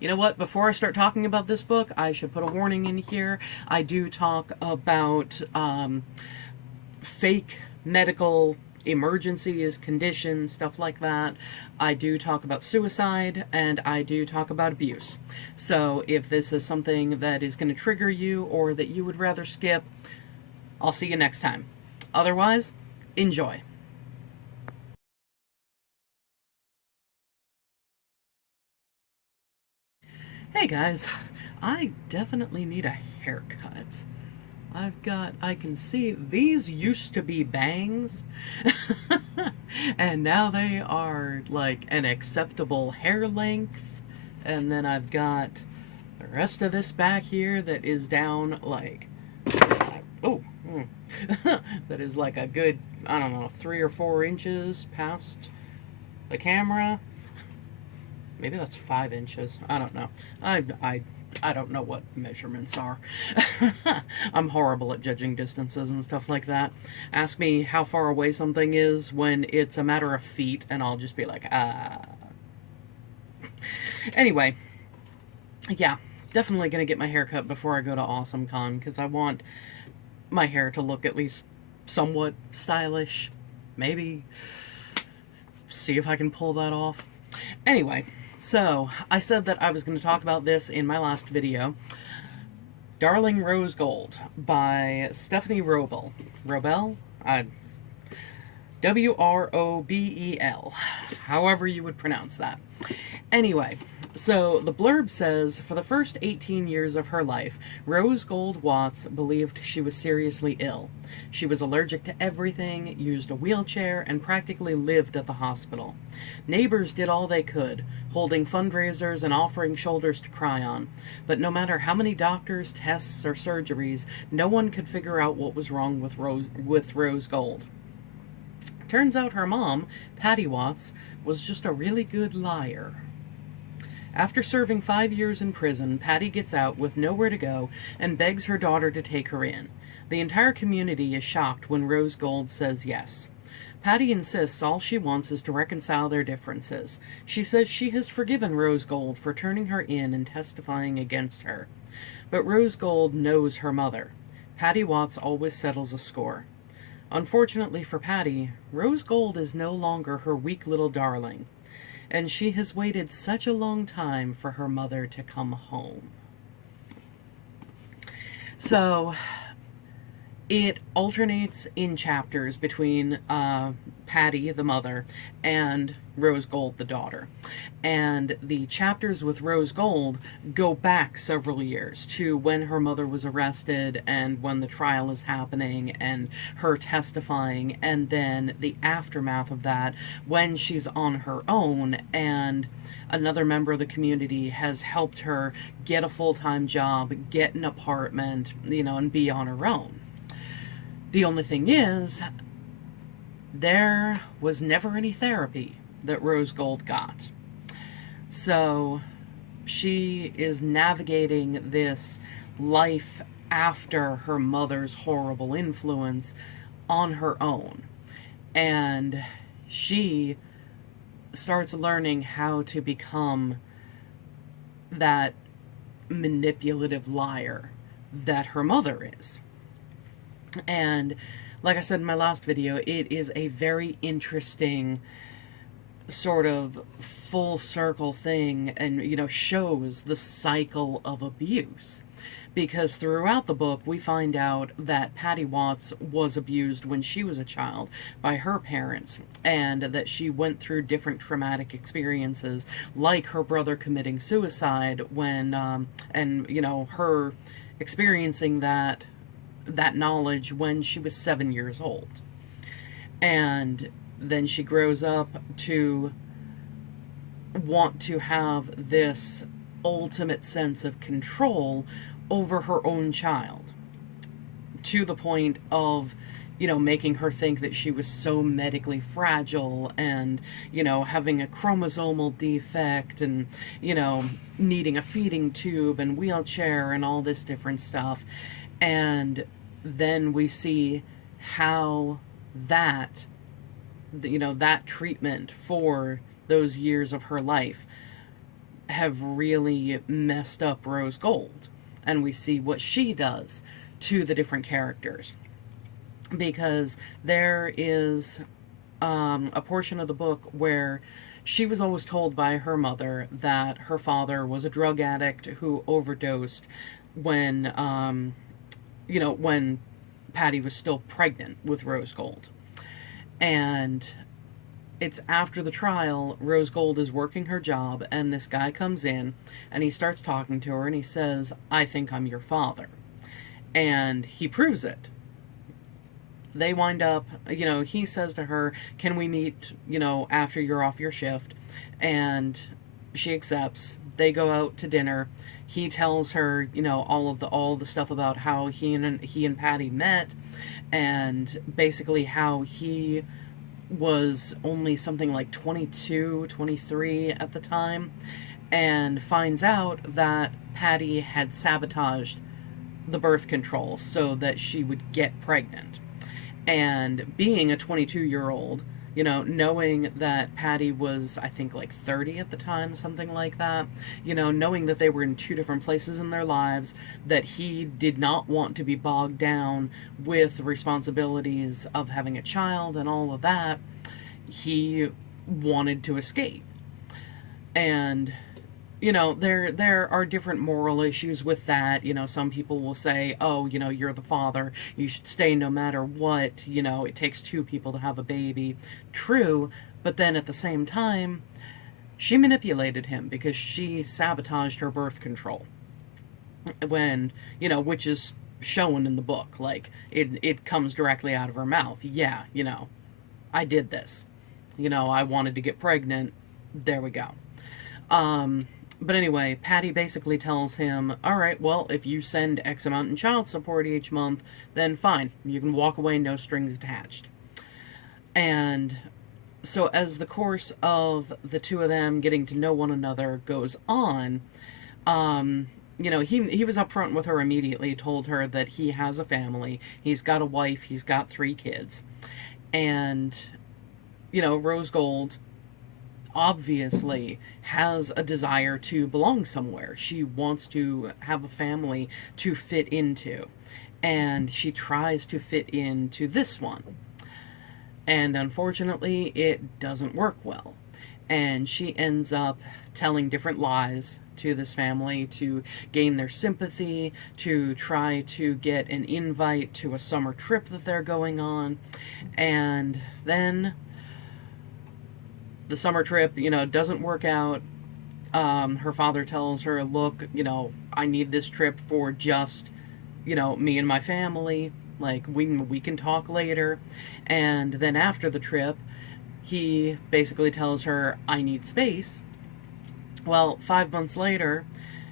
You know what? Before I start talking about this book, I should put a warning in here. I do talk about fake medical emergencies, conditions, stuff like that. I do talk about suicide, and I do talk about abuse. So if this is something that is going to trigger you or that you would rather skip, I'll see you next time. Otherwise, enjoy. Hey guys, I definitely need a haircut. I can see these used to be bangs, and now they are like an acceptable hair length. And then I've got the rest of this back here that is down like, oh, that is like a good, I don't know, 3 or 4 inches past the camera. Maybe that's 5 inches. I don't know. I don't know what measurements are. I'm horrible at judging distances and stuff like that. Ask me how far away something is when it's a matter of feet, and I'll just be like, ah. Anyway, yeah, definitely gonna get my hair cut before I go to AwesomeCon, because I want my hair to look at least somewhat stylish. Maybe see if I can pull that off. Anyway, so I said that I was going to talk about this in my last video. Darling Rose Gold by Stephanie Wrobel. Wrobel? W-R-O-B-E-L. However you would pronounce that. Anyway, so the blurb says, for the first 18 years of her life, Rose Gold Watts believed she was seriously ill. She was allergic to everything, used a wheelchair, and practically lived at the hospital. Neighbors did all they could, holding fundraisers and offering shoulders to cry on. But no matter how many doctors, tests, or surgeries, no one could figure out what was wrong with Rose Gold. Turns out her mom, Patty Watts, was just a really good liar. After serving 5 years in prison, Patty gets out with nowhere to go and begs her daughter to take her in. The entire community is shocked when Rose Gold says yes. Patty insists all she wants is to reconcile their differences. She says she has forgiven Rose Gold for turning her in and testifying against her. But Rose Gold knows her mother. Patty Watts always settles a score. Unfortunately for Patty, Rose Gold is no longer her weak little darling, and she has waited such a long time for her mother to come home. So, it alternates in chapters between Patty, the mother, and Rose Gold, the daughter. And the chapters with Rose Gold go back several years to when her mother was arrested and when the trial is happening and her testifying, and then the aftermath of that when she's on her own and another member of the community has helped her get a full-time job, get an apartment, and be on her own. The only thing is, there was never any therapy that Rose Gold got. So she is navigating this life after her mother's horrible influence on her own. And she starts learning how to become that manipulative liar that her mother is. And like I said in my last video, it is a very interesting sort of full circle thing, and shows the cycle of abuse, because throughout the book we find out that Patty Watts was abused when she was a child by her parents, and that she went through different traumatic experiences, like her brother committing suicide when her experiencing that knowledge when she was 7 years old. And then she grows up to want to have this ultimate sense of control over her own child, to the point of making her think that she was so medically fragile and having a chromosomal defect and needing a feeding tube and wheelchair and all this different stuff. And then we see how that treatment for those years of her life have really messed up Rose Gold. And we see what she does to the different characters. Because there is a portion of the book where she was always told by her mother that her father was a drug addict who overdosed when, when Patty was still pregnant with Rose Gold. And it's after the trial, Rose Gold is working her job, and this guy comes in and he starts talking to her and he says, "I think I'm your father." And he proves it. They wind up, he says to her, "Can we meet, after you're off your shift?" And she accepts. They go out to dinner. He tells her, all the stuff about how he and Patty met, and basically how he was only something like 22, 23 at the time, and finds out that Patty had sabotaged the birth control so that she would get pregnant. And being a 22-year-old, knowing that Patty was, I think, like 30 at the time, something like that, knowing that they were in two different places in their lives, that he did not want to be bogged down with the responsibilities of having a child and all of that, he wanted to escape. And there are different moral issues with that. Some people will say, "Oh, you're the father, you should stay no matter what, it takes two people to have a baby." True, but then at the same time, she manipulated him because she sabotaged her birth control. When, which is shown in the book. Like, it comes directly out of her mouth. "Yeah, I did this. I wanted to get pregnant. There we go." But anyway, Patty basically tells him, "All right, well, if you send X amount in child support each month, then fine. You can walk away, no strings attached." And so as the course of the two of them getting to know one another goes on, he was upfront with her immediately, told her that he has a family, he's got a wife, he's got 3 kids. And, Rose Gold obviously has a desire to belong somewhere. She wants to have a family to fit into. And she tries to fit into this one. And unfortunately, it doesn't work well. And she ends up telling different lies to this family to gain their sympathy, to try to get an invite to a summer trip that they're going on. And then the summer trip, doesn't work out. Her father tells her, "Look, I need this trip for just, me and my family. Like, we can talk later." And then after the trip, he basically tells her, "I need space." Well, 5 months later,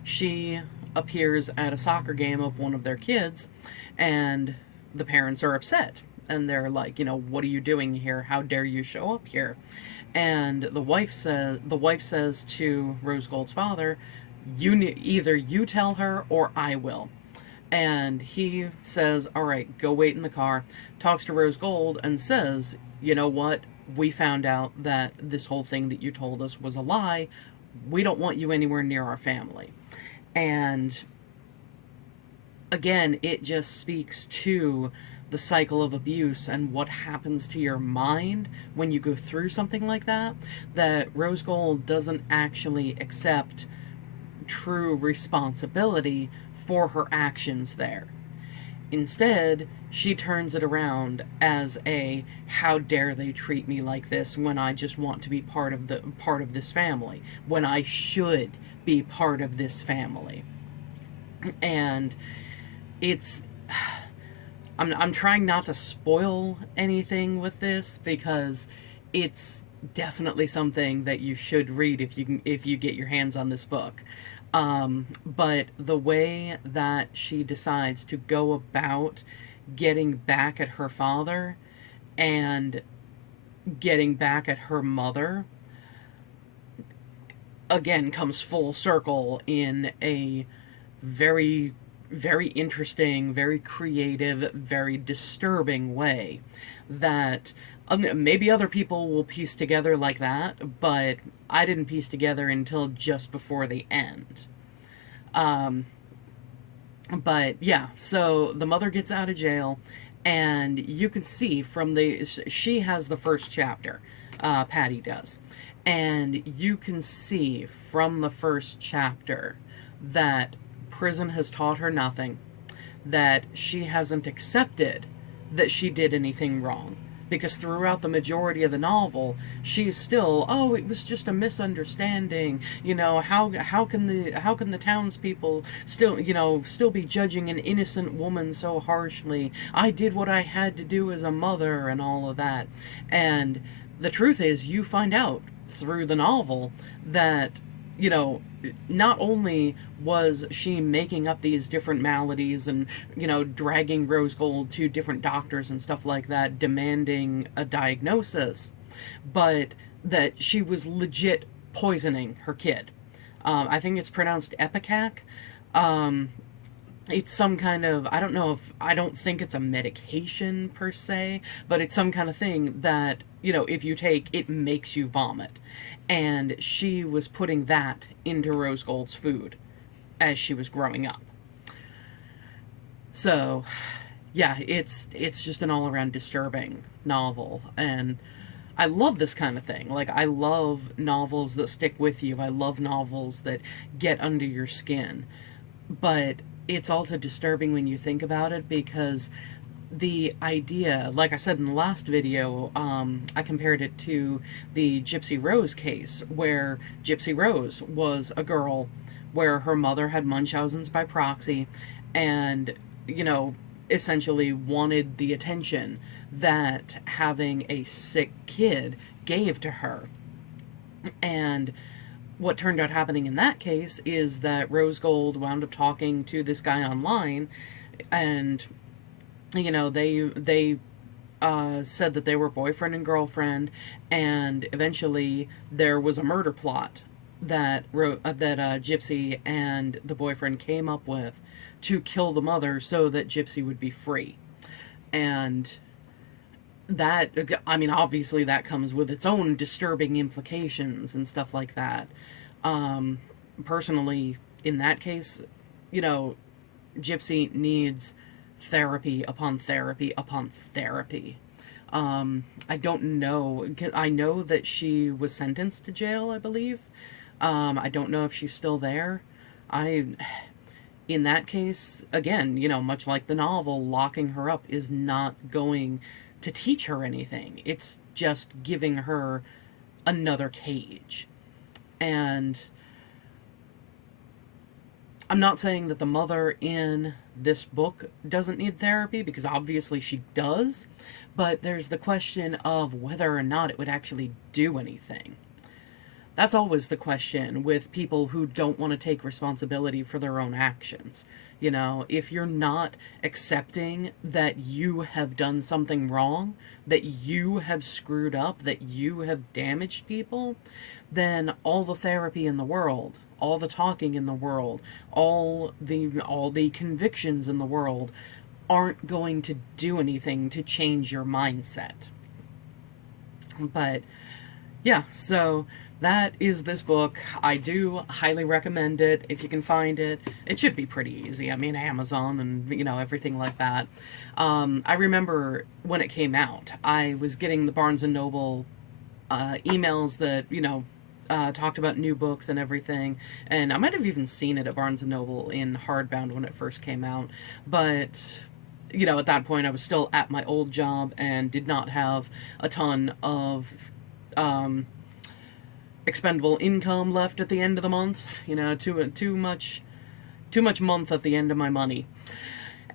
she appears at a soccer game of one of their kids, and the parents are upset. And they're like, "What are you doing here? How dare you show up here?" And the wife says to Rose Gold's father, either you tell her or I will." And he says, "All right, go wait in the car," talks to Rose Gold and says, "You know what? We found out that this whole thing that you told us was a lie. We don't want you anywhere near our family." And again, it just speaks to the cycle of abuse and what happens to your mind when you go through something like that, that Rose Gold doesn't actually accept true responsibility for her actions there. Instead, she turns it around as a, "How dare they treat me like this when I just want to be part of this family, when I should be part of this family." And it's I'm trying not to spoil anything with this, because it's definitely something that you should read if you get your hands on this book. But the way that she decides to go about getting back at her father and getting back at her mother, again, comes full circle in a very, very interesting, very creative, very disturbing way that Maybe other people will piece together like that, but I didn't piece together until just before the end. Um, but yeah, so the mother gets out of jail, and you can see from she has the first chapter, Patty does, and you can see from the first chapter that prison has taught her nothing, that she hasn't accepted that she did anything wrong. Because throughout the majority of the novel, she's still, oh, it was just a misunderstanding. You know, how can the townspeople still, still be judging an innocent woman so harshly? I did what I had to do as a mother and all of that. And the truth is, you find out through the novel that, you know, not only was she making up these different maladies and, dragging Rose Gold to different doctors and stuff like that, demanding a diagnosis, but that she was legit poisoning her kid. I think it's pronounced Epicac. Um, it's some kind of, I don't think it's a medication per se, but it's some kind of thing that, if you take, it makes you vomit. And she was putting that into Rose Gold's food as she was growing up. So, yeah, it's just an all around disturbing novel, and I love this kind of thing. Like, I love novels that stick with you. I love novels that get under your skin. But it's also disturbing when you think about it, because the idea, like I said in the last video, I compared it to the Gypsy Rose case, where Gypsy Rose was a girl where her mother had Munchausen's by proxy, and, essentially wanted the attention that having a sick kid gave to her. And what turned out happening in that case is that Rose Gold wound up talking to this guy online, and they said that they were boyfriend and girlfriend, and eventually there was a murder plot that Gypsy and the boyfriend came up with to kill the mother so that Gypsy would be free. And that, I mean, obviously that comes with its own disturbing implications and stuff like that. Personally, in that case, Gypsy needs therapy upon therapy upon therapy. I don't know. I know that she was sentenced to jail, I believe. I don't know if she's still there. In that case, again, much like the novel, locking her up is not going to teach her anything. It's just giving her another cage. And I'm not saying that the mother in this book doesn't need therapy, because obviously she does, but there's the question of whether or not it would actually do anything. That's always the question with people who don't want to take responsibility for their own actions. If you're not accepting that you have done something wrong, that you have screwed up, that you have damaged people, then all the therapy in the world, all the talking in the world, all the convictions in the world aren't going to do anything to change your mindset. But yeah, so that is this book. I do highly recommend it if you can find it. It should be pretty easy. I mean, Amazon and, everything like that. I remember when it came out, I was getting the Barnes & Noble emails that, talked about new books and everything. And I might have even seen it at Barnes & Noble in hardbound when it first came out. But, at that point, I was still at my old job and did not have a ton of expendable income left at the end of the month. Too much month at the end of my money.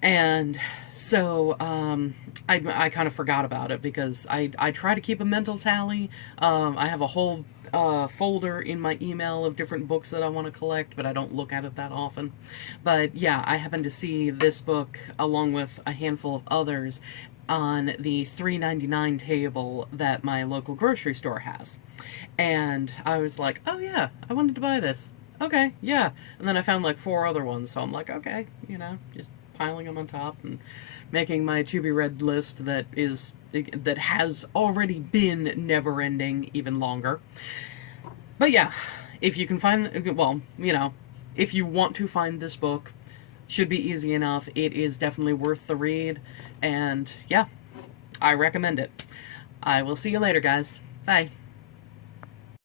And so I kind of forgot about it, because I try to keep a mental tally. I have a whole folder in my email of different books that I want to collect, but I don't look at it that often. But yeah, I happened to see this book along with a handful of others on the $3.99 table that my local grocery store has. And I was like, oh yeah, I wanted to buy this. Okay, yeah. And then I found like 4 other ones, so I'm like, okay, just piling them on top and making my to be read list that has already been never ending even longer. But yeah, if you can find, well, if you want to find this book, should be easy enough. It is definitely worth the read, and yeah, I recommend it. I will see you later, guys. Bye.